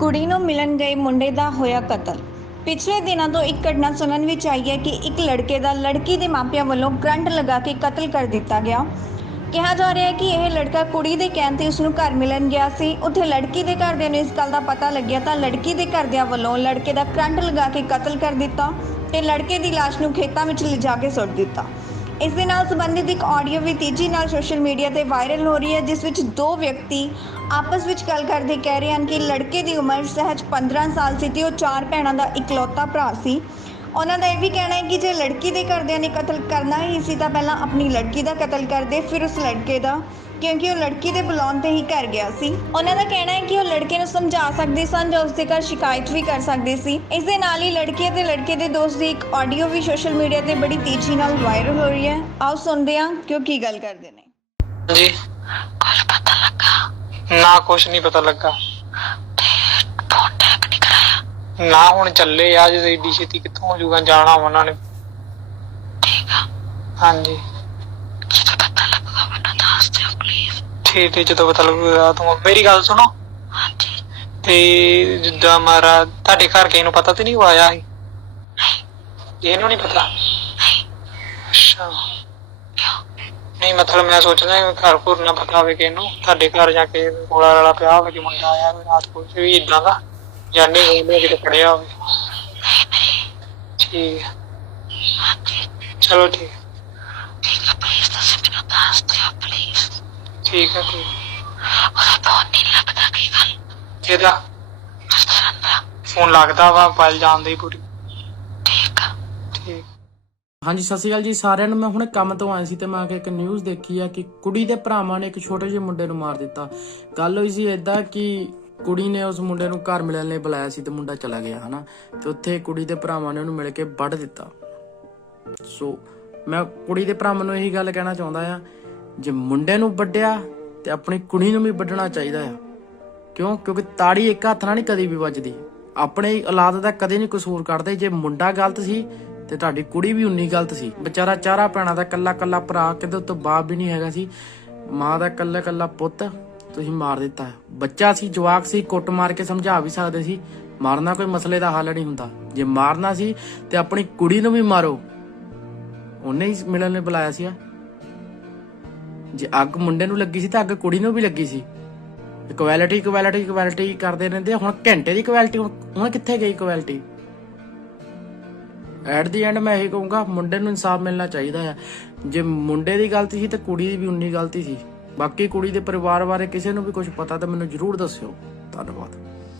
ਕੁੜੀ ਨੂੰ ਮਿਲਣ ਗਏ ਮੁੰਡੇ ਦਾ ਹੋਇਆ ਕਤਲ। ਪਿਛਲੇ ਦਿਨਾਂ ਤੋਂ ਇੱਕ ਘਟਨਾ ਸੁਣਨ ਵਿੱਚ ਆਈ ਹੈ ਕਿ ਇੱਕ ਲੜਕੇ ਦਾ ਲੜਕੀ ਦੇ ਮਾਪਿਆਂ ਵੱਲੋਂ ਕਰੰਟ ਲਗਾ ਕੇ ਕਤਲ ਕਰ ਦਿੱਤਾ ਗਿਆ। ਕਿਹਾ ਜਾ ਰਿਹਾ ਹੈ ਕਿ ਇਹ ਲੜਕਾ ਕੁੜੀ ਦੇ ਕਹਿਣ ਤੇ ਉਸ ਨੂੰ ਘਰ ਮਿਲਣ ਗਿਆ ਸੀ। ਉੱਥੇ ਲੜਕੀ ਦੇ ਘਰਦਿਆਂ ਨੂੰ ਇਸ ਗੱਲ ਦਾ ਪਤਾ ਲੱਗਿਆ ਤਾਂ ਲੜਕੀ ਦੇ ਘਰਦਿਆਂ ਵੱਲੋਂ ਲੜਕੇ ਦਾ ਕਰੰਟ ਲਗਾ ਕੇ ਕਤਲ ਕਰ ਦਿੱਤਾ ਤੇ ਲੜਕੇ ਦੀ ਲਾਸ਼ ਨੂੰ ਖੇਤਾਂ ਵਿੱਚ ਲਿਜਾ ਕੇ ਸੁੱਟ ਦਿੱਤਾ। ਇਸ ਦੇ ਨਾਲ ਸੰਬੰਧਿਤ ਇੱਕ ਆਡੀਓ ਵੀ ਤੇਜ਼ੀ ਨਾਲ ਸੋਸ਼ਲ ਮੀਡੀਆ ਤੇ ਵਾਇਰਲ ਹੋ ਰਹੀ ਹੈ, ਜਿਸ ਵਿੱਚ ਦੋ ਵਿਅਕਤੀ ਆਪਸ ਵਿੱਚ ਗੱਲ ਕਰਦੇ ਕਹਿ ਰਹੇ ਹਨ ਕਿ ਲੜਕੇ ਦੀ ਉਮਰ ਸਹਿਜ 15 ਸਾਲ ਸੀ ਤੇ ਉਹ ਚਾਰ ਭੈਣਾਂ ਦਾ ਇਕਲੌਤਾ ਭਰਾ ਸੀ। ਉਹਨਾਂ ਦਾ ਇਹ ਵੀ ਕਹਿਣਾ ਹੈ ਕਿ ਜੇ ਲੜਕੀ ਦੇ ਘਰਦਿਆਂ ਨੇ ਕਤਲ ਕਰਨਾ ਹੀ ਸੀ ਤਾਂ ਪਹਿਲਾਂ ਆਪਣੀ ਲੜਕੀ ਦਾ ਕਤਲ ਕਰਦੇ ਫਿਰ ਉਸ ਲੜਕੇ ਦਾ, ਕਿਉਂਕਿ ਉਹ ਲੜਕੀ ਦੇ ਬੁਲਾਉਣ ਤੇ ਹੀ ਕਰ ਗਿਆ ਸੀ। ਉਹਨਾਂ ਦਾ ਕਹਿਣਾ ਹੈ ਕਿ ਉਹ ਲੜਕੇ ਨੂੰ ਸਮਝਾ ਸਕਦੇ ਸਨ ਜਾਂ ਉਸਦੇ ਘਰ ਸ਼ਿਕਾਇਤ ਵੀ ਕਰ ਸਕਦੇ ਸੀ। ਇਸ ਦੇ ਨਾਲ ਹੀ ਲੜਕੀ ਅਤੇ ਲੜਕੇ ਦੇ ਦੋਸਤ ਦੀ ਇੱਕ ਆਡੀਓ ਵੀ ਸੋਸ਼ਲ ਮੀਡੀਆ ਤੇ ਬੜੀ ਤੇਜ਼ੀ ਨਾਲ ਵਾਇਰਲ ਹੋ ਰਹੀ ਹੈ। ਆਓ ਸੁਣਦੇ ਹਾਂ ਕਿ ਉਹ ਕੀ ਗੱਲ ਕਰਦੇ ਨੇ। ਜੀ ਨਾ ਕੁਛ ਨਹੀਂ ਪਤਾ ਲੱਗਾ। ਫੋਨ ਟੈਕ ਨਹੀਂ ਕਰਾਇਆ ਨਾ ਹੁਣ ਚੱਲੇ ਆ ਜੇ ਏਡੀ ਛੇਤੀ ਕਿੱਥੋਂ ਹੋ ਜਾਊਗਾ ਜਾਣਾ ਉਹਨਾਂ ਨੇ। ਠੀਕ ਆ। ਹਾਂਜੀ। ਜਦੋਂ ਪਤਾ ਲੱਗੂਗਾ ਮੈਨੂੰ ਦੱਸ ਦਿਓ ਪਲੀਜ਼ ਠੀਕ ਹੈ ਜਦੋਂ ਪਤਾ ਲੱਗੂਗਾ ਤੂੰ ਮੇਰੀ ਗੱਲ ਸੁਣੋ। ਹਾਂਜੀ। ਤੇ ਜਿੱਦਾਂ ਮਾਰਾ ਤੁਹਾਡੇ ਘਰ ਕਿਸੇ ਨੂੰ ਪਤਾ ਤੇ ਨਹੀਂ ਆਇਆ ਸੀ? ਇਹਨੂੰ ਨਹੀਂ ਪਤਾ? ਅੱਛਾ। ਨਹੀਂ ਮਤਲਬ ਮੈਂ ਸੋਚਦਾ ਕਿ ਘਰ ਘੁਰ ਨਾ ਪਤਾ ਹੋਵੇ ਕਿਸੇ ਨੂੰ। ਤੁਹਾਡੇ ਘਰ ਜਾ ਕੇ ਕੋਲਾ ਵਾਲਾ ਪਿਆ ਹੋਵੇ ਕਿ ਮੁੰਡਾ ਆਇਆ ਹੋਵੇ ਰਾਤ ਕੋਈ ਵੀ ਇਦਾਂ ਦਾ ਜਾਣੇ ਹੋਵੇ ਕਿਤੇ ਪੜਿਆ ਹੋਵੇ। ਠੀਕ। ਹੈ ਚਲੋ ਠੀਕ। ਹੈ। ਠੀਕ ਆ ਪਲੀਜ਼ ਤੁਸੀਂ ਮੈਨੂੰ ਦੱਸ ਦਿਓ ਪਲੀਜ਼ ਠੀਕ ਹੈ ਠੀਕ। ਉਹਦਾ ਫੋਨ ਨਹੀਂ ਲੱਗਦਾ ਕੀ ਗੱਲ? ਜਿਹਦਾ ਹਸਨ ਦਾ। ਫੋਨ ਲੱਗਦਾ ਵਾ ਪਲ ਜਾਂਦੀ ਪੂਰੀ। ਠੀਕ ਆ ਠੀਕ ਹਾਂਜੀ, ਸਤਿ ਸ਼੍ਰੀ ਅਕਾਲ ਜੀ ਸਾਰਿਆਂ ਨੂੰ। ਮੈਂ ਹੁਣੇ ਕੰਮ ਤੋਂ ਆਇਆ ਸੀ ਤੇ ਮੈਂ ਆ ਕੇ ਇੱਕ ਨਿਊਜ਼ ਦੇਖੀ ਆ ਕਿ ਕੁੜੀ ਦੇ ਭਰਾਵਾਂ ਨੇ ਇੱਕ ਛੋਟੇ ਜਿਹੇ ਮੁੰਡੇ ਨੂੰ ਮਾਰ ਦਿੱਤਾ। ਗੱਲ ਹੋਈ ਸੀ ਏਦਾਂ ਕਿ ਕੁੜੀ ਨੇ ਉਸ ਮੁੰਡੇ ਨੂੰ ਘਰ ਮਿਲਣ ਲਈ ਬੁਲਾਇਆ ਸੀ ਤੇ ਮੁੰਡਾ ਚਲਾ ਗਿਆ, ਹਨਾ? ਤੇ ਉੱਥੇ ਕੁੜੀ ਦੇ ਭਰਾਵਾਂ ਨੇ ਉਹਨੂੰ ਮਿਲ ਕੇ ਵੱਢ ਦਿੱਤਾ। ਸੋ, ਮੈਂ ਕੁੜੀ ਦੇ ਭਰਾਵਾਂ ਨੂੰ ਇਹੀ ਗੱਲ ਕਹਿਣਾ ਚਾਹੁੰਦਾ ਆ, ਜੇ ਮੁੰਡੇ ਨੂੰ ਵੱਢਿਆ ਤੇ ਆਪਣੀ ਕੁੜੀ ਨੂੰ ਵੀ ਵੱਢਣਾ ਚਾਹੀਦਾ ਆ। ਕਿਉਂ? ਕਿਉਂਕਿ ਤਾੜੀ ਇੱਕ ਹੱਥ ਨਾਲ ਨਹੀਂ ਕਦੀ ਵੀ ਵੱਜਦੀ। ਆਪਣੇ ਔਲਾਦ ਦਾ ਕਦੇ ਨਹੀਂ ਕਸੂਰ ਕੱਢਦੇ। ਜੇ ਮੁੰਡਾ ਗਲਤ ਸੀ ਤੇ ਤੁਹਾਡੀ ਕੁੜੀ ਵੀ ਉਨੀ ਗਲਤ ਸੀ। ਵਿਚਾਰਾ ਚਾਰਾ ਭੈਣਾਂ ਦਾ ਕੱਲਾ ਕੱਲਾ ਭਰਾ ਕਿਤੇ ਤੋਂ ਬਾਪ ਵੀ ਨਹੀਂ ਹੈਗਾ ਸੀ। ਮਾਂ ਦਾ ਕੱਲਾ ਕੱਲਾ ਪੁੱਤ ਤੁਸੀਂ ਮਾਰ ਦਿੱਤਾ। ਬੱਚਾ ਸੀ, ਜਵਾਕ ਸੀ, ਕੁੱਟ ਮਾਰ ਕੇ ਸਮਝਾ ਵੀ ਸਕਦੇ ਸੀ। ਮਾਰਨਾ ਕੋਈ ਮਸਲੇ ਦਾ ਹੱਲ ਨਹੀਂ ਹੁੰਦਾ। ਜੇ ਮਾਰਨਾ ਸੀ ਤੇ ਆਪਣੀ ਕੁੜੀ ਨੂੰ ਵੀ ਮਾਰੋ। ਉਹਨੇ ਹੀ ਮਿਲਣ ਲਈ ਬੁਲਾਇਆ ਸੀ ਜੇ ਅੱਗ ਮੁੰਡੇ ਨੂੰ ਲੱਗੀ ਸੀ ਤਾਂ ਅੱਗ ਕੁੜੀ ਨੂੰ ਵੀ ਲੱਗੀ ਸੀ। ਕੁਆਲਿਟੀ ਕੁਆਲਿਟੀ ਕੁਆਲਿਟੀ ਕਰਦੇ ਰਹਿੰਦੇ ਹੁਣ ਘੰਟੇ ਦੀ ਕੁਆਲਿਟੀ ਹੁਣ ਕਿੱਥੇ ਗਈ ਕੁਆਲਿਟੀ ਐਟ ਦੀ ਐਂਡ ਮੈਂ ਇਹ ਕਹੂੰਗਾ, ਮੁੰਡੇ ਨੂੰ ਇਨਸਾਫ ਮਿਲਣਾ ਚਾਹੀਦਾ ਆ ਜੇ ਮੁੰਡੇ ਦੀ ਗਲਤੀ ਸੀ ਤਾਂ ਕੁੜੀ ਦੀ ਵੀ ਉਨੀ ਗਲਤੀ ਸੀ। ਬਾਕੀ ਕੁੜੀ ਦੇ ਪਰਿਵਾਰ ਬਾਰੇ ਕਿਸੇ ਨੂੰ ਵੀ ਕੁਝ ਪਤਾ ਤਾਂ ਮੈਨੂੰ ਜਰੂਰ ਦੱਸਿਓ। ਧੰਨਵਾਦ।